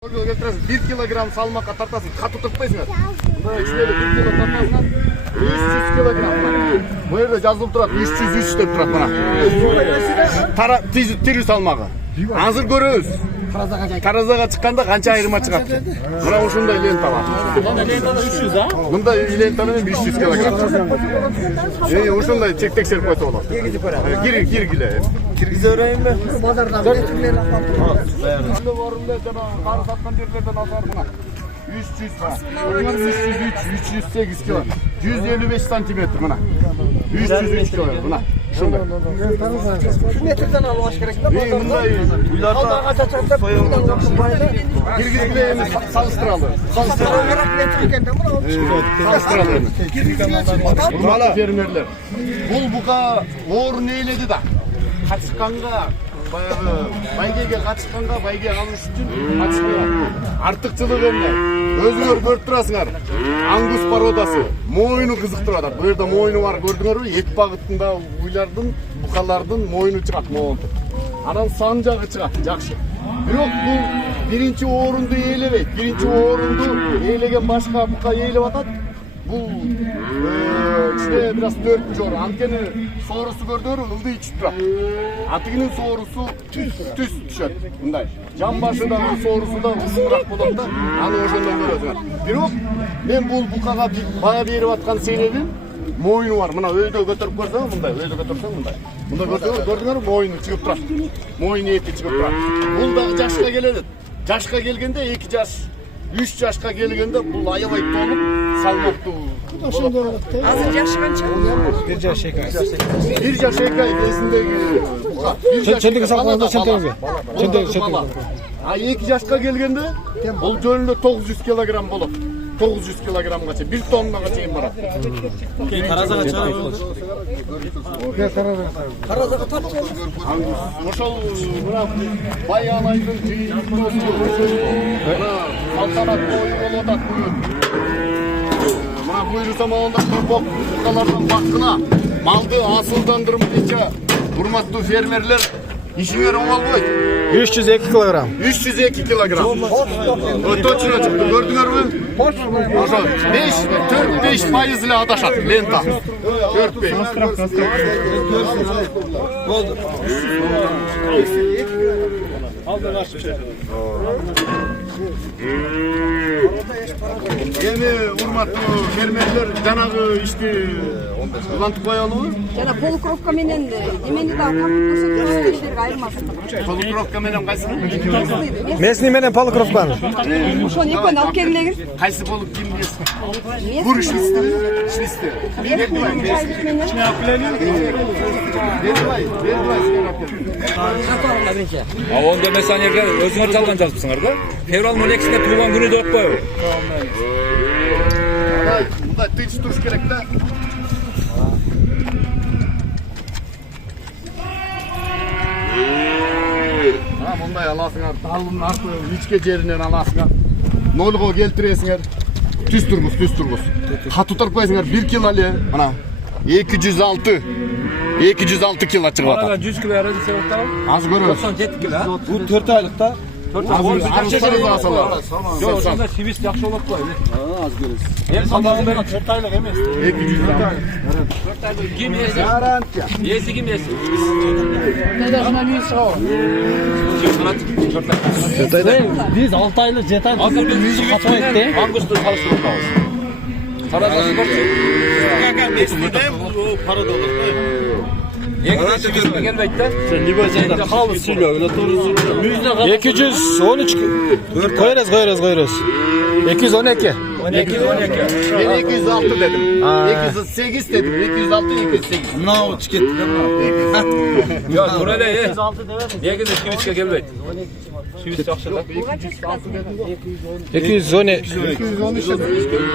1 kilogram salmakka тартасың, қатты тұртпайсыңар. Ішіндегі 1 kilo тартасыңар, 300 kilogram. Бұл жерде жазылып тұрады, 303 деп тұрады. Тирүү салмағы. Азыр көрөбүз. Таразаға шыққанда қанша айырма шығады. Мына ушундай лента бар. Лентада 300, а? Мындай лентамен 500 килограмм. Ушундай чек текшерип койсо болот. Киргиле. Киргизе берейин бе? Базардан метрлер алып турат. Орунда жана кары саткан жерлерден алсаңар мына 308 кило. 155 сантиметр мына. 303 кило мына. Ушундай. Şu metreden alış керек да. Мындай Алдага чачаттап киргизгиле эми салыштыралы. Мына фермерлер. Бул бука орун ээледи да. Качканга баягы байгеге качканга байге алыш үчүн качкан. Артыкчылык эмне? Өзүңөр көрүп турасыңар. Ангус породасы. Мойну кызыктырып атат. Бу жерде мойну бар көрдүңөрбү? Эт багытында уйлардын, букалардын мойну чыгат моонтуп. Анан сан жагы чыгат, жакшы. Бирок бул биринчи орунду ээлебейт. Биринчи орунду ээлеген башка бука ээлеп атат. Бул içinde biraz 4. orun. Antenin sorusu gördüğünüz ıldı içip durar. Atıgının sorusu tüs düşer. Bunday. Can başından sorusu da ısırak bulup da anı oşundan görüyorsunuz. Birok, ben bu kağa bana berip atkan sebebim moynu var. Buna öyde götürüp koysam bunday, öyde götürsem bunday. Bunda gördüğünüz moynu çıkıp durar. Moynu eti çıkıp durar. Bul da yaşka geledi. Yaşka gelgende 2 yaş, 3 yaşka gelgende bu ayabay dolup salmoqtu. Azır yaşı kança? 1 yaş ekay. 1 yaş ekay desindeki buka. Çendeki salganda çendeki. Çendeki. A 2 yaşka gelgende bul jönүндө 900 kilogram bolup. 900 kilogramgacha 1 tonnaga чейин барат. Таразага чыгарып Таразага тартып. Ошол мына бай алайдын жыйынтоосу. Мына салтанаттуу ой болуп атат бүгүн. Мына буйруса моунда көпөк букалардын бакына малды асылдандырым боюнча урматтуу фермерлер ишиңер оңолбойт. 302 kilogram. 302 kilogram. Точно чыкты, көрдүңөрбү? Ошо 4-5% эле адашат лента. 4-5. Болду. Алдын ашып şey. Эми урматтуу фермерлер жанагы ишти улантып коелубу? Жана полукровка менен немени да тартып көрсөтүп иштерге айырмасы. Полукровка менен кайсы? Местный менен полукровканы. Ошону экөөнү алып келгилеңиз. Кайсы болуп ким билесин? Бур ишлистиби? Ишлисти. Бербай сиңер А онда мессенджерге өзүңөр жалган жазыпсыңар да? Февралдын 12-синде туулган күнү деп коебу. Мындай тынч туруш керек да. Мындай аласыңар, талдын арты ичке жеринен аласыңар. Нолго келтиресиңер. Түз тургуз. Катуу тарпайсыңар 1 кило эле. Мына 206 кило чыгып атат. 100 кило разница болуп атабы? Аз көрөбүз. 97 кило. Bu 4 aylıkta. Арчалар алсалар. Жок, ошондо сибис жакшы болот го эле. Az görüyoruz. Эми салмагы берип 4 aylık emez. 206. ким эси? Garantiya. Эси ким эси? Biz 6 aylık 7 aylık. Азыр биз Yüzü kafa etti. ангусту салыштырып атабыз. Таразасы барчы. Негизи келбейт да. Halı sürüyor öyle doğru sürüyor. Yüzüne kadar. 213 koyarız. 212. 212. Ben 206 dedim. 208 dedim. 206, 208. Bravo tüketti değil mi? Yok, burada iyi. Negizde Sivit'e gelmeydi. Sivit жақсы da. 212. 213 dedim.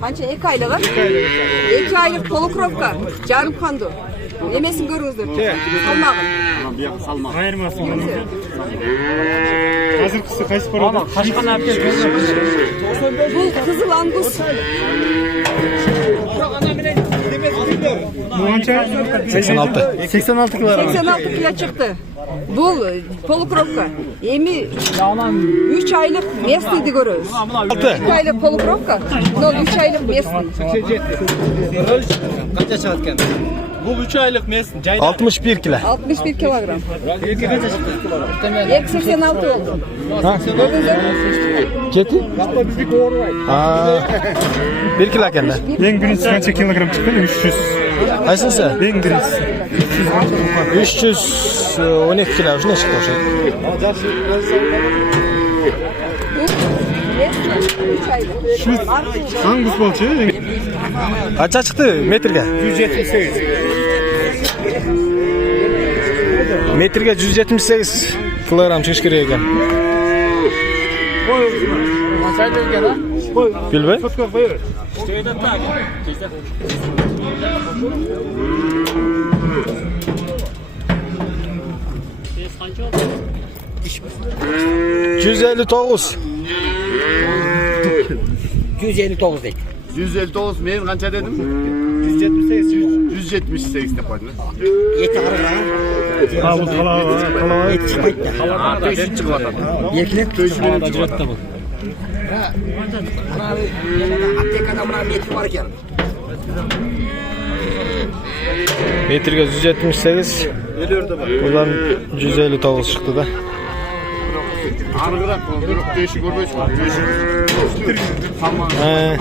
Kança 2 aylık. 2 aylık polukrovka. Жарым kandu. Немесин көрүңүздөр. Салмагын. Салмак. Ayırmasın. Азыркысы кайсы парада? Kaşkan aptal. Бул кызыл ангус. 86. 86 kilo. 86 kilo çıktı. Bu polukropka. Emi 3 aylık mesniydi görüyoruz. 2 aylık polukropka. No 3 aylık mesni. Kaça çıkartken? Bu 3 aylık mesin. 61 kilo. 61 kilogram. Ek 86 oldu. Gördünüz mü? Keti? Aa. 1 kilo kendi. En birincisi kaç kilogram çıktı? 300. Kaysınsı? En birincisi. 312 kilo. Şuna çıktı o şey. Mesni 3 aylık. Hangi futbolcu? Kaça çıktı metrge? 178. Metrge 178 kilogram çıkış geriye ekan. Bilbey? %59. 259 değil. 159 men kança dedim? 178. 178 de koydum. Yeter ara. Ha bu kalava. Ha, 5 çıkıyor adam. Yekilek. Direkt bu. Aptekada buna metre var ki. Metrge 178. Buradan 159 çıktı da. Arıgırak, değişik görmüş mü? Değişik. Tamam. He.